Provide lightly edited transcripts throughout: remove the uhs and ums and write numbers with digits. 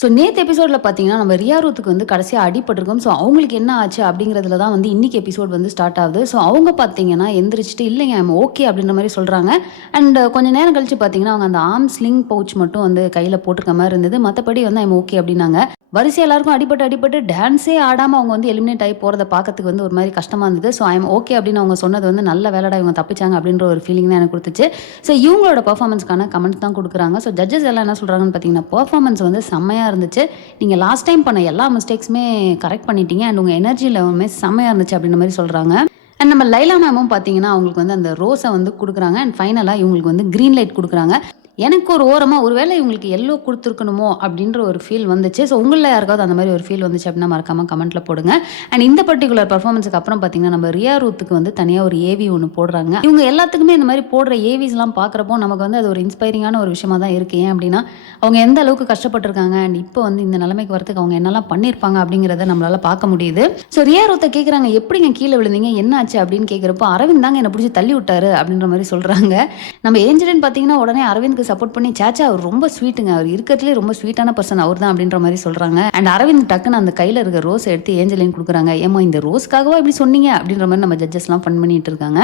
So நேத்து எபிசோட்ல பார்த்தீங்கன்னா, நம்ம ரியா ரூத்துக்கு வந்து கடைசியா அடிபட்டுருக்கும். ஸோ அவங்களுக்கு என்ன ஆச்சு அப்படிங்கிறதுல தான் வந்து இன்னைக்கு எபிசோட் வந்து ஸ்டார்ட் ஆகுது. ஸோ அவங்க பார்த்தீங்கன்னா, எந்திரிச்சுட்டு இல்லைங்க ஐ அம் ஓகே அப்படின்ற மாரி சொல்றாங்க. அண்ட் கொஞ்ச நேரம் கழிச்சு பார்த்தீங்கன்னா, அவங்க அந்த ஆர்ம் ஸ்லிங் பவுச் மட்டும் வந்து கையில போட்டிருக்க மாரி இருந்தது. மத்தபடி வந்து ஐ அம் ஓகே அப்படின்னாங்க. வரிசையா எல்லாருக்கும் அடிபட்டு டான்ஸே ஆடாம அவங்க வந்து எலிமினேட் ஆகி போறத பார்க்கறதுக்கு வந்து ஒரு மாரி கஷ்டமா இருந்தது. ஸோ ஐ அம் ஓகே அப்படின்னு அவங்க சொன்னது வந்து நல்ல வேலைடா இவங்க தப்பிச்சாங்க அப்படின்ற ஒரு ஃபீலிங் தான் எனக்கு குடுத்துச்சு. ஸோ இவங்களோட பெர்ஃபார்மன்ஸ்க்கான கமெண்ட்ஸ் தான் குடுக்குறாங்க. ஸோ ஜட்ஜஸ் எல்லாம் என்ன சொல்றாங்கன்னு பார்த்தீங்கன்னா, பெர்ஃபார்மன்ஸ் வந்து செம்மையா இருந்துச்சு. நீங்க லாஸ்ட் டைம் பண்ண எல்லா மிஸ்டேக்ஸுமே கரெக்ட் பண்ணிட்டீங்க. அண்ட் உங்க எனர்ஜி லெவலுமே செம்மையா இருந்துச்சு அப்படின்ற மாரி சொல்றாங்க. அண்ட் நம்ம லைலா மேமும் பார்த்தீங்கன்னா, அவங்களுக்கு வந்து அந்த ரோஸை வந்து குடுக்குறாங்க. அண்ட் ஃபைனலா இவங்களுக்கு வந்து கிரீன் லைட் குடுக்குறாங்க. எனக்கு ஒரு ஓரமா ஒருவேளை இவங்களுக்கு எல்லோ குடுத்துருக்கணுமோ அப்படின்ற ஒரு ஃபீல் வந்துச்சு. ஸோ உங்கள்ல யாருக்காவது அந்த மாரி ஒரு ஃபீல் வந்துச்சு அப்படின்னா மறக்காம கமெண்ட்ல போடுங்க. அண்ட் இந்த பர்ட்டிகுலர் பெர்ஃபார்மன்ஸ்க்கு அப்புறம் பார்த்தீங்கன்னா, நம்ம ரியா ரூத்துக்கு வந்து தனியா ஒரு ஏவி ஒண்ணு போடுறாங்க. இவங்க எல்லாத்துக்குமே இந்த மாரி போடுற ஏவிஸ்லாம் பார்க்குறப்போ நமக்கு வந்து அது ஒரு இன்ஸ்பைரிங்கான ஒரு விஷயமா தான் இருக்கு. ஏன் அப்படின்னா, அவங்க எந்த அளவுக்கு கஷ்டப்பட்டுருக்காங்க அண்ட் இப்போ வந்து இந்த நிலைமைக்கு வரதுக்கு அவங்க என்னெல்லாம் பண்ணியிருப்பாங்க அப்படிங்கிறத நம்மளால பார்க்க முடியுது. ஸோ ரியா ரூத்த கேட்குறாங்க, எப்படிங்க கீழே விழுந்தீங்க? என்ன ஆச்சு அப்படின்னு கேட்குறப்போ, அரவிந்த் தாங்க என்னை பிடிச்சி தள்ளி விட்டாரு அப்படின்ற மாரி சொல்றாங்க. நம்ம ஏஞ்சலின் பார்த்தீங்கன்னா, உடனே அரவிந்த்க்கு சப்போர்ட் பண்ணி சாச்சா அவர் ரொம்ப ஸ்வீட்டுங்க, அவர் இருக்கிறதுலே ரொம்ப ஸ்வீட்டான பர்சன் அவர் தான் அப்படின்ற மாதிரி சொல்றாங்க. அண்ட் அரவிந்த் டக்குன்னு அந்த கையில இருக்க ரோஸ் எடுத்து ஏஞ்சலின் கொடுக்குறாங்க. ஏமா இந்த ரோஸ்க்காகவா இப்படி சொன்னீங்க அப்படின்ற மாதிரி நம்ம ஜட்ஜஸ்லாம் ஃபன் பண்ணிட்டு இருக்காங்க.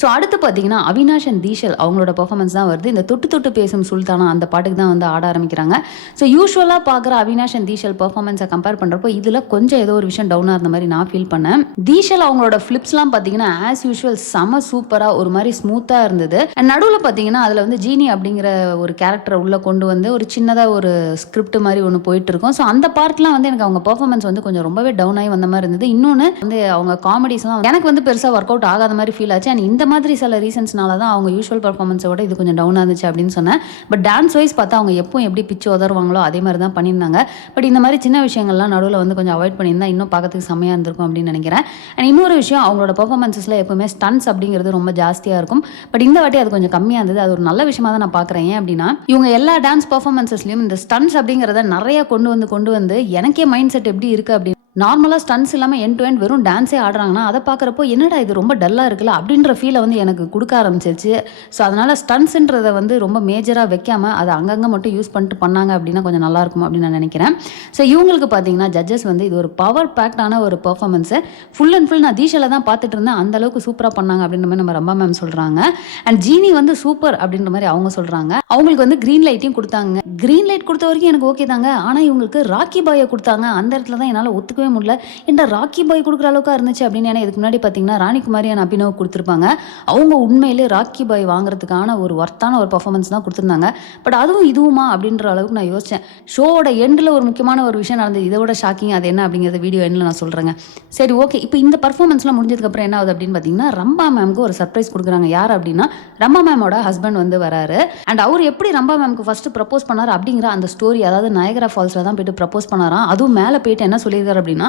ஸோ அடுத்து பார்த்தீங்கன்னா, அவினாஷ் அண்ட் தீஷல் அவங்களோட பெர்ஃபார்மன்ஸ் தான் வருது. இந்த தொட்டு தொட்டு பேசும் சுல்தானா அந்த பாட்டுக்கு தான் வந்து ஆட ஆரம்பிக்கிறாங்க. ஸோ யூஸ்வலாக பார்க்குற அவினாஷ் அண்ட் தீஷல் பெர்ஃபார்மன்ஸை கம்பேர் பண்ணுறப்போ இதில் கொஞ்சம் ஏதோ ஒரு விஷயம் டவுனாக இருந்த மாதிரி நான் ஃபீல் பண்ணேன். தீஷல் அவங்களோட ஃபிளிப்ஸ்லாம் பார்த்தீங்கன்னா ஆஸ் யூஷுவல் செம சூப்பராக ஒரு மாதிரி ஸ்மூத்தாக இருந்தது. அண்ட் நடுவில் பார்த்தீங்கன்னா அதில் வந்து ஜீனி அப்படிங்கிற ஒரு கேரக்டரை உள்ளே கொண்டு வந்து ஒரு சின்னதாக ஒரு ஸ்கிரிப்ட் மாதிரி ஒன்று போயிட்டு இருக்கும். ஸோ அந்த பார்ட்லாம் வந்து எனக்கு அவங்க பெர்ஃபார்மன்ஸ் வந்து கொஞ்சம் ரொம்பவே டவுன் ஆகி வந்த மாதிரி இருந்தது. இன்னொன்று வந்து அவங்க காமெடிஸ்லாம் எனக்கு வந்து பெருசாக ஒர்க் அவுட் ஆகாத மாதிரி ஃபீல் ஆச்சு. அண்ட் இந்த மாதிரி சில ரீசன்ஸ்னால தான் அவங்க யூஷுவல் பெர்ஃபார்மன்ஸை விட இது கொஞ்சம் டவுனாக இருந்துச்சு அப்படின்னு சொன்னேன். பட் டான்ஸ் வைஸ் பார்த்தா அவங்க எப்பவும் எப்படி பிச்சு உதருவாங்களோ அதே மாதிரி தான் பண்ணியிருந்தாங்க. பட் இந்த மாதிரி சின்ன விஷயங்கள்லாம் நடுவில் வந்து கொஞ்சம் அவாய்ட் பண்ணியிருந்தா இன்னும் பார்க்கறதுக்கு செம்மையாக இருந்திருக்கும் அப்படின்னு நினைக்கிறேன். அண்ட் இன்னொரு விஷயம், அவங்களோட பெர்ஃபார்மன்ஸில் எப்பவுமே ஸ்டன்ஸ் அப்படிங்கிறது ரொம்ப ஜாஸ்தியாக இருக்கும். பட் இந்த வாட்டி அது கொஞ்சம் கம்மியாக இருந்தது. அது ஒரு நல்ல விஷயமா தான் நான் பார்க்குறேன். ஏன் அப்படின்னா, இவங்க எல்லா டான்ஸ் பெர்ஃபார்மன்ஸஸ்லையும் இந்த ஸ்டன்ஸ் அப்படிங்கிறத நிறைய கொண்டு வந்து எனக்கே மைண்ட் செட் எப்படி இருக்குது அப்படின்னு, நார்மலாக ஸ்டன்ஸ் இல்லாமல் எண்ட் டு எண்ட் வெறும் டான்ஸே ஆடுறாங்கன்னா அதை பார்க்குறப்போ என்னடா இது ரொம்ப டல்லாக இருக்குல்ல அப்படின்ற ஃபீலை வந்து எனக்கு கொடுக்க ஆரம்பிச்சிருச்சு. ஸோ அதனால் ஸ்டன்ஸுன்றதை வந்து ரொம்ப மேஜராக வைக்காமல் அதை அங்கங்கே மட்டும் யூஸ் பண்ணிட்டு பண்ணாங்க அப்படின்னா கொஞ்சம் நல்லாயிருக்கும் அப்படின்னு நான் நினைக்கிறேன். ஸோ இவங்களுக்கு பார்த்தீங்கன்னா ஜட்ஜஸ் வந்து இது ஒரு பவர் பேக்டான ஒரு பெர்ஃபார்மன்ஸு. ஃபுல் அண்ட் ஃபுல் நான் தீஷாவில் தான் பார்த்துட்டு இருந்தேன், அந்தளவுக்கு சூப்பராக பண்ணாங்க அப்படின்ற மாதிரி நம்ம ரம்பா மேம் சொல்கிறாங்க. அண்ட் ஜீனி வந்து சூப்பர் அப்படின்ற மாதிரி அவங்க சொல்கிறாங்க. அவங்களுக்கு வந்து க்ரீன் லைட்டையும் கொடுத்தாங்க. க்ரீன் லைட் கொடுத்த வரைக்கும் எனக்கு ஓகே தாங்க. ஆனால் இவங்களுக்கு ராக்கி பாயை கொடுத்தாங்க. அந்த இடத்துல தான் என்னால் ஒத்துக்கவே முடியல. ஏன்டா ராக்கி பாய் கொடுக்குற அளவுக்கு இருந்துச்சு அப்படின்னு. ஏன்னா இதுக்கு முன்னாடி பார்த்தீங்கன்னா ராணிகுமாரி அண்ட் அபினவ் கொடுத்துருப்பாங்க. அவங்க உண்மையிலே ராக்கி பாய் வாங்குறதுக்கான ஒரு ஒர்த்தான ஒரு பர்ஃபார்மன்ஸ் தான் கொடுத்துருந்தாங்க. பட் அதுவும் இதுவுமா அப்படின்ற அளவுக்கு நான் யோசித்தேன். ஷோவோட எண்டில் ஒரு முக்கியமான ஒரு விஷயம் நடந்தது, இதை விட ஷாக்கிங். அது என்ன அப்படிங்கிறத வீடியோ எண்டில் நான் சொல்கிறேங்க. சரி ஓகே, இப்போ இந்த பர்ஃபார்மன்ஸ்லாம் முடிஞ்சதுக்கப்புறம் என்ன ஆகுது அப்படின்னு பார்த்தீங்கன்னா, ரம்பா மேம்க்கு ஒரு சர்ப்ரைஸ் கொடுக்குறாங்க. யார் அப்படின்னா, ரம்பா மேமோட ஹஸ்பண்ட் வந்து வராரு. அண்ட் அவர் எப்படி ரம்பா மேம்க்கு ஃபர்ஸ்ட் ப்ரப்போஸ் பண்ணார் அப்படிங்கிற அந்த ஸ்டோரி, அதாவது நயகரா ஃபால்ஸில் தான் போயிட்டு ப்ரப்போஸ் பண்ணாராம். அதுவும் மேலே போயிட்டு என்ன சொல்லியிருக்காரு அப்படின்னா,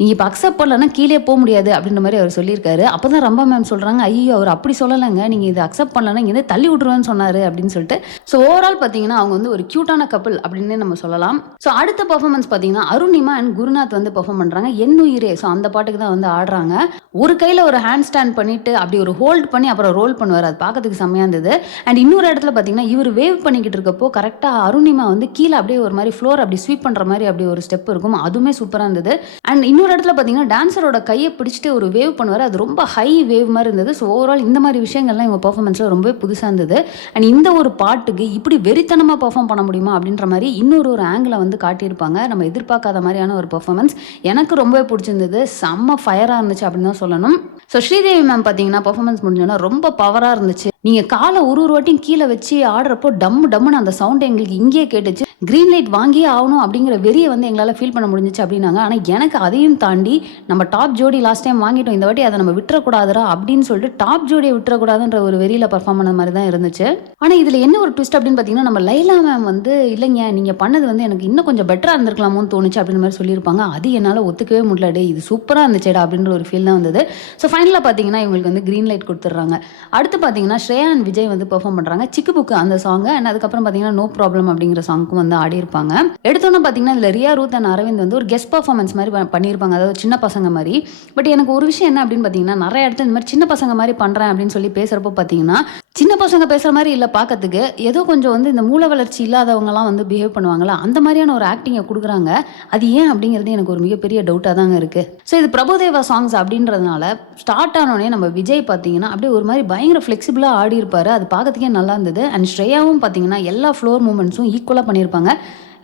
நீங்கள் இப்போ அக்செப்ட் பண்ணலன்னா கீழே போக முடியாது அப்படின்ற மாதிரி அவர் சொல்லியிருக்காரு. அப்போ தான் ரம்பா மேம் சொல்கிறாங்க, ஐயோ அவர் அப்படி சொல்லலைங்க, நீங்கள் இதை அக்செப்ட் பண்ணலன்னா இங்கே தள்ளி விட்ருவேன்னு சொன்னார் அப்படின்னு சொல்லிட்டு. ஸோ ஓவரால் பார்த்தீங்கன்னா அவங்க வந்து ஒரு க்யூட்டான கப்பிள் அப்படின்னு நம்ம சொல்லலாம். ஸோ அடுத்த பர்ஃபார்மன்ஸ் பார்த்தீங்கன்னா அருணிமா அண்ட் குருநாத் வந்து பெர்ஃபார்ம் பண்ணுறாங்க. என்னுயிரே. ஸோ அந்த பாட்டுக்கு தான் வந்து ஆடுறாங்க. ஒரு கையில் ஒரு ஹேண்ட் ஸ்டாண்ட் பண்ணிட்டு அப்படி ஒரு ஹோல்ட் பண்ணி அப்புறம் ரோல் பண்ணுவார். அது பார்க்கறதுக்கு செம்மையாக இருந்தது. அண்ட் இன்னொரு இடத்துல பார்த்தீங்கன்னா இவர் வேவ் பண்ணிக்கிட்டு இருக்கப்போ கரெக்டாக அருணிமா வந்து கீழே அப்படியே ஒரு மாதிரி ஃப்ளோர் அப்படி ஸ்வீப் பண்ணுற மாதிரி அப்படி ஒரு ஸ்டெப் இருக்கும். அதுவுமே சூப்பராக இருந்தது. அண்ட் இன்னொரு இடத்துல பார்த்தீங்கன்னா டான்ஸரோட கையை பிடிச்சிட்டு ஒரு வேவ் பண்ணுவார். அது ரொம்ப ஹை வேவ் மாதிரி இருந்தது. ஸோ ஓவரால் இந்த மாதிரி விஷயங்கள்லாம் இவங்க பர்ஃபார்மன்ஸில் ரொம்பவே புதுசாக இருந்தது. அண்ட் இந்த ஒரு பாட்டுக்கு இப்படி வெறித்தனமாக பர்ஃபார்ம் பண்ண முடியுமா அப்படின்ற மாதிரி இன்னொரு ஆங்கிளை வந்து காட்டியிருப்பாங்க. நம்ம எதிர்பார்க்காத மாதிரியான ஒரு பர்ஃபார்மன்ஸ் எனக்கு ரொம்பவே பிடிச்சிருந்தது. செம்ம ஃபயராக இருந்துச்சு அப்படின்னு தான் சொல்லணும். ஸோ ஸ்ரீதேவி மேம் பார்த்தீங்கன்னா பர்ஃபார்மன்ஸ் முடிஞ்சோன்னா ரொம்ப பவராக இருந்துச்சு. நீங்கள் காலை ஒரு வாட்டியும் கீழே வச்சு ஆடுறப்போ டம்முன்னு அந்த சவுண்ட் எங்களுக்கு இங்கேயே கேட்டுச்சு. க்ரீன் லைட் வாங்கியே ஆகணும் அப்படிங்கிற வெறியை வந்து எங்களால் ஃபீல் பண்ண முடிஞ்சிச்சு அப்படின்னாங்க. ஆனால் எனக்கு அதையும் தாண்டி நம்ம டாப் ஜோடி லாஸ்ட் டைம் வாங்கிட்டோம், இந்த வாட்டி அதை நம்ம விட்டுறக்கூடாதுரா அப்படின்னு சொல்லிட்டு டாப் ஜோடியை விட்டுறக்கூடாதுன்ற ஒரு வெறியில் பர்ஃபார்ம் பண்ண மாதிரி தான் இருந்துச்சு. ஆனால் இதில் என்ன ஒரு ட்விஸ்ட் அப்படின்னு பார்த்தீங்கன்னா, நம்ம லைலா மேம் வந்து இல்லைங்க நீங்கள் பண்ணது வந்து எனக்கு இன்னும் கொஞ்சம் பெட்டராக இருந்திருக்கலாமோன்னு தோணுச்சு அப்படின்ற மாதிரி சொல்லியிருப்பாங்க. அது என்னால் ஒத்துக்கவே முடியல. இது சூப்பராக இருந்துச்சேடா அப்படின்ற ஒரு ஃபீல் தான் வந்தது. ஸோ ஃபைனலாக பார்த்தீங்கன்னா இவங்களுக்கு வந்து க்ரீன் லைட் கொடுத்துட்றாங்க. அடுத்து பார்த்தீங்கன்னா ஸ்ரேயா அண்ட் விஜய் வந்து பெர்ஃபார்ம் பண்ணுறாங்க சிக்கு புக்கு அந்த சாங். அண்ட் அதுக்கப்புறம் பார்த்தீங்கன்னா நோ ப்ராப்ளம் அப்படிங்கிற சாங்க்கும் வந்து ஆடி இருப்பாங்க. எடுத்தோன்னே பார்த்தீங்கன்னா இதில் ரியா ரூத் அண்ட் அரவிந்த் வந்து ஒரு கெஸ்ட் பர்ஃபார்மன்ஸ் மாதிரி பண்ணியிருப்பாங்க, அதாவது சின்ன பசங்க மாதிரி. பட் எனக்கு ஒரு விஷயம் என்ன அப்படின்னு பார்த்தீங்கன்னா, நிறைய இடத்துல இந்த மாதிரி சின்ன பசங்க மாதிரி பண்ணுறேன் அப்படின்னு சொல்லி பேசுகிறப்போ பார்த்தீங்கன்னா சின்ன பசங்க பேசுகிற மாதிரி இல்லை பார்க்கறதுக்கு, ஏதோ கொஞ்சம் வந்து இந்த மூல வளர்ச்சி இல்லாதவங்கலாம் வந்து பிஹேவ் பண்ணுவாங்களா அந்த மாதிரியான ஒரு ஆக்டிங்கை கொடுக்குறாங்க. அது ஏன் அப்படிங்கிறது எனக்கு ஒரு மிகப்பெரிய டவுட்டாக தாங்க இருக்குது. ஸோ இது பிரபுதேவா சாங்ஸ் அப்படின்றதுனால ஸ்டார்ட் ஆனோடனே நம்ம விஜய் பார்த்தீங்கன்னா அப்படியே ஒரு மாதிரி பயங்கர ஃப்ளெக்சிபிளாக ஆடி இருப்பார். அது பார்க்கறதுக்கே நல்லா இருந்தது. அண்ட் ஸ்ரேயாவும் பார்த்தீங்கன்னா எல்லா ஃப்ளோர் மூமெண்ட்ஸும் ஈக்குவலாக பண்ணியிருப்பாங்க.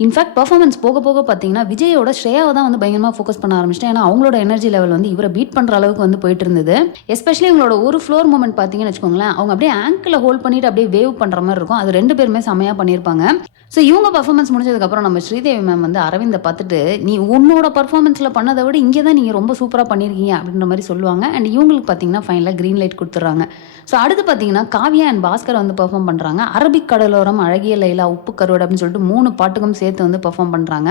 இன்ஃபேக்ட் பர்ஃபார்மன்ஸ் போக போக பார்த்தீங்கன்னா விஜயோட ஸ்ரேயாவை தான் வந்து பயங்கரமாக ஃபோக்கஸ் பண்ண ஆரம்பிச்சிட்டேன். ஏன்னா அவங்களோட எனர்ஜி லெவல் வந்து இவரை பீட் பண்ணுற அளவுக்கு வந்து போயிட்டு இருந்தது. எஸ்பெஷலி இவங்களோட ஒரு ஃப்ளோர் மூமெண்ட் பார்த்தீங்கன்னு வச்சுக்கோங்களேன், அவங்க அப்படியே ஆங்கிளில் ஹோல்ட் பண்ணிட்டு அப்படியே வேவ் பண்ணுற மாதிரி இருக்கும். அது 2 பேருமே செம்மையாக பண்ணியிருப்பாங்க. ஸோ இவங்க பர்ஃபார்மன்ஸ் முடிஞ்சதுக்கப்புறம் நம்ம ஸ்ரீதேவி மேம் வந்து அரவிந்தை பார்த்துட்டு, நீ உன்னோட பர்ஃபார்மன்ஸில் பண்ணதை விட இங்கே தான் நீங்கள் ரொம்ப சூப்பராக பண்ணியிருக்கீங்க அப்படின்ற மாதிரி சொல்லுவாங்க. அண்ட் இவங்களுக்கு பார்த்தீங்கன்னா ஃபைனலாக க்ரீன் லைட் கொடுத்துட்றாங்க. ஸோ அடுத்து பார்த்தீங்கன்னா காவ்யா அண்ட் பாஸ்கர் வந்து பெர்ஃபார்ம் பண்ணுறாங்க. அரபிக் கடலோரம், அழகிய லைலா, உப்பு கருவாடு அப்படின்னு சொல்லிட்டு 3 பாட்டுக்கும் சேர்த்து வந்து பெர்ஃபார்ம் பண்ணுறாங்க.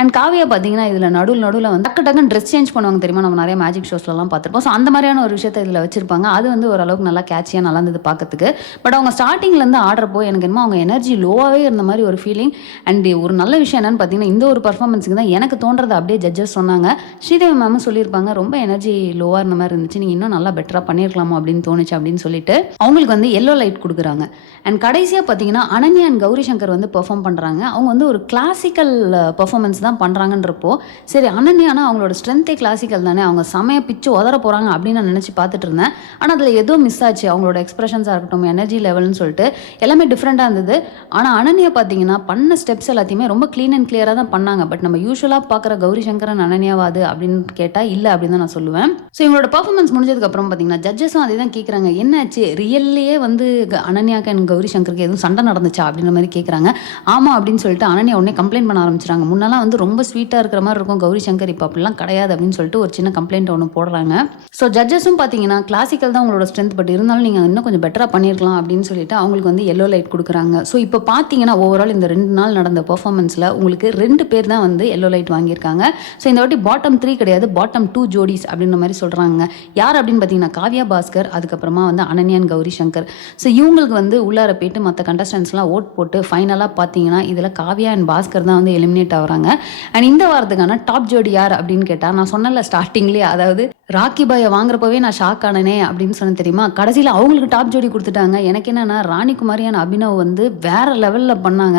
அண்ட் காவ்யா பார்த்தீங்கன்னா இதில் நடுவில் வந்து டக்குன்னு ட்ரெஸ் சேஞ்ச் பண்ணுவாங்க தெரியுமா, நம்ம நிறைய மேஜிக் ஷோஸ்லாம் பார்த்துருப்போம். ஸோ அந்த மாதிரியான ஒரு விஷயத்தை இதில் வச்சிருப்பாங்க. அது வந்து ஓரளவுக்கு நல்லா கேட்சியாக நல்லா இருந்தது பார்க்கறதுக்கு. பட் அவங்க ஸ்டார்டிங்லேருந்து ஆடுறப்போ எனக்கு என்னமோ அவங்க எனர்ஜி லோவாகவே இருந்த மாதிரி ஒரு ஃபீலிங். அண்ட் ஒரு நல்ல விஷயம் என்னன்னு பார்த்தீங்கன்னா, இந்த ஒரு பர்ஃபார்மன்ஸுக்கு தான் எனக்கு தோன்றது அப்படியே ஜட்ஜஸ் சொன்னாங்க. ஸ்ரீதேவி மேமும் சொல்லியிருப்பாங்க, ரொம்ப எனர்ஜி லோவாக இருந்த மாதிரி இருந்துச்சு, நீங்கள் இன்னும் நல்லா பெட்டராக பண்ணியிருக்கலாமா அப்படின்னு தோணுச்சு அப்படின்னு சொல்லிட்டு அவங்களுக்கு வந்து எல்லோ லைட் கொடுக்குறாங்க. அண்ட் கடைசியாக பார்த்தீங்கன்னா அனன்யா அண்ட் கௌரி சங்கர் வந்து பெர்ஃபார்ம் பண்ணுறாங்க. அவங்க வந்து ஒரு கிளாசிக்கல் பர்ஃபார்மன்ஸ் தான் பண்ணுறாங்கன்றப்போ, சரி அனன்யானா அவங்களோட ஸ்ட்ரென்த்தே கிளாசிக்கல் தானே, அவங்க செமையாக பிச்சு உதற போகிறாங்க அப்படின்னு நான் நினச்சி பார்த்துட்டு இருந்தேன். ஆனால் அதில் ஏதோ மிஸ் ஆச்சு. அவங்களோட எக்ஸ்பிரஷன்ஸாக இருக்கட்டும், எனர்ஜி லெவல்னு சொல்லிட்டு எல்லாமே டிஃப்ரெண்ட்டாக இருந்தது. ஆனால் அனன்யா பார்த்தீங்கன்னா பண்ண ஸ்டெப்ஸ் எல்லாத்தையுமே ரொம்ப க்ளீன் அண்ட் கிளியராக தான் பண்ணாங்க. பட் நம்ம யூஸ்வலாக பார்க்குற கௌரி சங்கரன் அனன்யாவாது அப்படின்னு கேட்டால் இல்லை அப்படின்னு தான் நான் சொல்லுவேன். ஸோ இவங்களோட பர்ஃபார்மன்ஸ் முடிஞ்சதுக்கப்புறம் பார்த்தீங்கன்னா ஜட்ஜஸும் அதே தான் கேட்குறாங்க, என்னாச்சு ரியல்லையே வந்து அனன்யாக்கு அண்ட் கௌரி சங்கருக்கு எதுவும் சண்டை நடந்துச்சா அப்படின்ற மாதிரி கேட்குறாங்க. ஆமாம் அப்படின்னு சொல்லிட்டு அனன்யா உடனே கம்ப்ளைண்ட் பண்ண ஆரம்பிச்சிட்டாங்க. முன்னெல்லாம் வந்து ரொம்ப ஸ்வீட்டாக இருக்கிற மாதிரி இருக்கும் கௌரி சங்கர், இப்போ அப்படிலாம் கிடையாது அப்படின்னு சொல்லிட்டு ஒரு சின்ன கம்ப்ளைண்ட் ஒன்று போடுறாங்க. ஸோ ஜட்ஜஸும் பார்த்தீங்கன்னா கிளாசிக்கல் தான் உங்களோட ஸ்ட்ரென்த், பட் இருந்தாலும் நீங்கள் இன்னும் கொஞ்சம் பெட்டராக பண்ணியிருக்கலாம் அப்படின்னு சொல்லிட்டு அவங்களுக்கு வந்து எல்லோ லைட் கொடுக்குறாங்க. ஸோ இப்போ பார்த்தீங்கன்னா ஓவரால் இந்த 2 நாள் நடந்த பெர்ஃபார்மன்ஸில் உங்களுக்கு 2 பேர் தான் வந்து எல்லோ லைட் வாங்கியிருக்காங்க. ஸோ இந்த வாட்டி பாட்டம் 3 கிடையாது, பாட்டம் 2 ஜோடிஸ் அப்படின்ற மாதிரி சொல்கிறாங்க. யார் அப்படின்னு பார்த்தீங்கன்னா காவ்யா பாஸ்கர், அதுக்கப்புறமா வந்து அனன்யான் கௌரி சங்கர். ஸோ இவங்களுக்கு வந்து உள்ளார போயிட்டு மற்ற கண்டஸ்டன்ஸ்லாம் ஓட் போட்டு ஃபைனலாக பார்த்தீங்கன்னா இதில் காவ்யா அண்ட் பாஸ்கர் தான் வந்து எலிமினேட் ஆகிறாங்க. அண்ட் இந்த வாரத்துக்கான டாப் ஜோடி யார் அப்படின்னு கேட்டால், நான் சொன்னல ஸ்டார்டிங்லேயே, அதாவது ராக்கி பாயை வாங்குறப்பவே நான் ஷாக் ஆனனே அப்படின்னு சொன்னேன் தெரியுமா, கடைசியில் அவங்களுக்கு டாப் ஜோடி கொடுத்துட்டாங்க. எனக்கு என்னென்னா ராணிகுமாரியான அபினவ் வந்து வேறு லெவலில் பண்ணாங்க.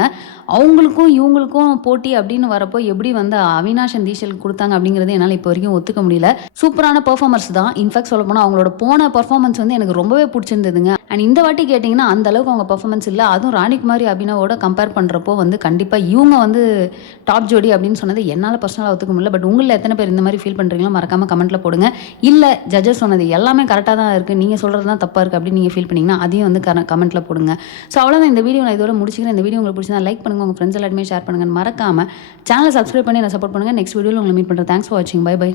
அவங்களுக்கும் இவங்களுக்கும் போட்டி அப்படின்னு வரப்போ எப்படி வந்து அவினாஷ் அண்ட் தீஷலுக்கு கொடுத்தாங்க அப்படிங்கிறது என்னால் இப்போ வரைக்கும் ஒத்துக்க முடியல. சூப்பரான பெர்ஃபார்மன்ஸ் தான். இன்ஃபேக்ட் சொல்ல போனால் அவங்களோட போன பெர்ஃபார்மன்ஸ் வந்து எனக்கு ரொம்பவே பிடிச்சிருந்ததுங்க. அண்ட் இந்த வாட்டி கேட்டிங்கன்னா அந்த அளவுக்கு அவங்க பெர்ஃபார்மன்ஸ் இல்லை. அதுவும் ராணிகுமாரி அபினவோட கம்பேர் பண்ணுறப்போ வந்து கண்டிப்பாக இவங்க வந்து டாப் ஜோடி அப்படின்னு சொன்னது என்னால் பர்சனலாக ஒத்துக்க முடியல. பட் உங்களில் எத்தனை பேர் இந்த மாதிரி ஃபீல் பண்ணுறீங்களோ மறக்காமல் கமெண்ட்டில் போடுங்க. இல்லை ஜட்ஜஸ் சொன்னது எல்லாமே கரெக்டாக தான் இருக்குது, நீங்கள் சொல்கிறது தான் தப்பாக இருக்குது அப்படின்னு நீங்கள் ஃபீல் பண்ணிங்கன்னா அதையும் வந்து கமெண்ட்டில் போடுங்க. ஸோ அவ்வளோதான், இந்த வீடியோ நான் இதோட முடிச்சுக்கிறேன். இந்த வீடியோ உங்களுக்கு பிடிச்சா லைக் பண்ணுங்கள், உங்கள் ஃப்ரெண்ட்ஸ் எல்லாருமே ஷேர் பண்ணுங்கள். மறக்காமல் சேனலை சப்ஸ்கிரைப் பண்ணி என்ன சப்போர்ட் பண்ணுங்கள். நெக்ஸ்ட் வீடியோவில் உங்களை மீட் பண்ணுறேன். தேங்க்ஸ் ஃபார் வாட்சிங். Bye by.